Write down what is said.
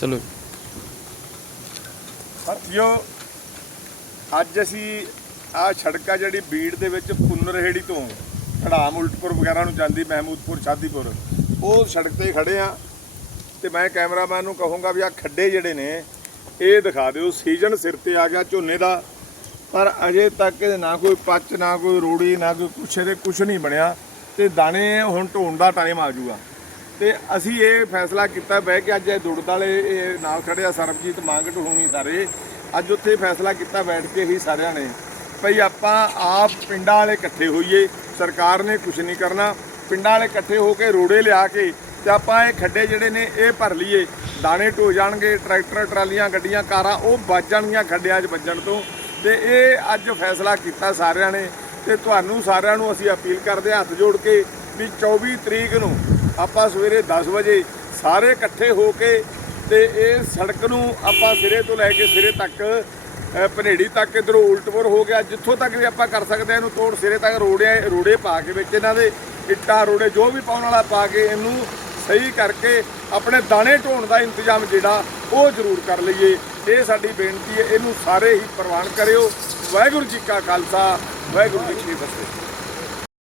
ਚਲੋ। ਸਾਥੀਓ, ਅੱਜ ਅਸੀਂ ਆ ਸੜਕਾ ਜਿਹੜੀ ਬੀੜ ਦੇ ਵਿੱਚ ਪੁੰਨਰਹੇੜੀ ਤੋਂ ਖੜਾਮ ਉਲਟਪੁਰ ਵਗੈਰਾ ਨੂੰ ਜਾਂਦੀ ਮਹਿਮੂਦਪੁਰ, ਸ਼ਾਦੀਪੁਰ। ਉਹ ਸੜਕ ਤੇ ਖੜੇ ਆ ਤੇ ਮੈਂ ਕੈਮਰਾਮੈਨ ਨੂੰ ਕਹੂੰਗਾ ਵੀ ਆ ਖੱਡੇ ਜਿਹੜੇ ਨੇ, ਇਹ ਦਿਖਾ ਦਿਓ। ਸੀਜ਼ਨ ਸਿਰ ਤੇ ਆ ਗਿਆ ਝੋਨੇ ਦਾ, ਪਰ ਅਜੇ ਤੱਕ ਨਾ ਕੋਈ ਪੱਚ, ਨਾ ਕੋਈ ਰੋੜੀ, ਨਾ ਕੋਈ ਕੁਛ, ਇਹਦੇ ਕੁਛ ਨਹੀਂ ਬਣਿਆ। ਤੇ ਦਾਣੇ ਹੁਣ ਢੋਣ ਦਾ ਟਾਈਮ ਆ ਜਾਊਗਾ। ਤੇ ਅਸੀਂ ਇਹ ਫੈਸਲਾ ਕੀਤਾ ਬਹਿ ਕੇ ਅੱਜ ਇਹ ਦੁੜਦ ਵਾਲੇ ਇਹ ਨਾਲ ਖੜੇ ਆ, ਸਰਬਜੀਤ ਮੰਗਟ ਹੋਣੀ ਸਾਰੇ। ਅੱਜ ਉੱਥੇ ਫੈਸਲਾ ਕੀਤਾ ਬੈਠ ਕੇ ਹੀ ਸਾਰਿਆਂ ਨੇ, ਭਈ ਆਪਾਂ ਆਪ ਪਿੰਡਾਂ ਵਾਲੇ ਇਕੱਠੇ ਹੋਈਏ, ਸਰਕਾਰ ਨੇ ਕੁਝ ਨਹੀਂ ਕਰਨਾ। ਪਿੰਡਾਂ ਵਾਲੇ ਇਕੱਠੇ ਹੋ ਕੇ ਰੋੜੇ ਲਿਆ ਕੇ ਤੇ ਆਪਾਂ ਇਹ ਖੱਡੇ ਜਿਹੜੇ ਨੇ ਇਹ ਭਰ ਲਈਏ। ਦਾਣੇ ਢੋ ਜਾਣਗੇ, ਟਰੈਕਟਰ, ਟਰਾਲੀਆਂ, ਗੱਡੀਆਂ, ਕਾਰਾਂ, ਉਹ ਵੱਜ ਜਾਣਗੀਆਂ ਖੱਡਿਆਂ 'ਚ ਵੱਜਣ ਤੋਂ। ਤੇ ਇਹ ਅੱਜ ਫੈਸਲਾ ਕੀਤਾ ਸਾਰਿਆਂ ਨੇ। ਤੇ ਤੁਹਾਨੂੰ ਸਾਰਿਆਂ ਨੂੰ ਅਸੀਂ ਅਪੀਲ ਕਰਦੇ ਹਾਂ ਹੱਥ ਜੋੜ ਕੇ ਵੀ 24 ਤਰੀਕ ਨੂੰ ਆਪਾਂ ਸਵੇਰੇ 10 ਵਜੇ ਸਾਰੇ ਇਕੱਠੇ ਹੋ ਕੇ ਤੇ ਇਹ ਸੜਕ ਨੂੰ ਆਪਾਂ ਸਿਰੇ ਤੋਂ ਲੈ ਕੇ ਸਿਰੇ ਤੱਕ ਪਨੇੜੀ ਤੱਕ ਇਧਰੋਂ ਉਲਟਪੁਰ ਹੋ ਗਿਆ। ਜਿੱਥੋਂ ਤੱਕ ਵੀ ਆਪਾਂ ਕਰ ਸਕਦੇ ਹਾਂ, ਇਹਨੂੰ ਤੋੜ ਸਿਰੇ ਤੱਕ ਰੋੜਿਆ ਰੋੜੇ ਪਾ ਕੇ ਵਿੱਚ ਇਹਨਾਂ ਦੇ ਇੱਟਾਂ, ਰੋੜੇ ਜੋ ਵੀ ਪਾਉਣ ਵਾਲਾ ਪਾ ਕੇ ਇਹਨੂੰ ਸਹੀ ਕਰਕੇ ਆਪਣੇ ਦਾਣੇ ਢੋਣ ਦਾ ਇੰਤਜ਼ਾਮ ਜਿਹੜਾ, ਉਹ ਜ਼ਰੂਰ ਕਰ ਲਈਏ। ਇਹ ਸਾਡੀ ਬੇਨਤੀ ਹੈ, ਇਹਨੂੰ ਸਾਰੇ ਹੀ ਪ੍ਰਵਾਨ ਕਰਿਓ। ਵਾਹਿਗੁਰੂ ਜੀ ਕਾ ਖਾਲਸਾ। ਵਾਹਿਗੁਰੂ ਜੀ ਕੀ ਫਤਿਹ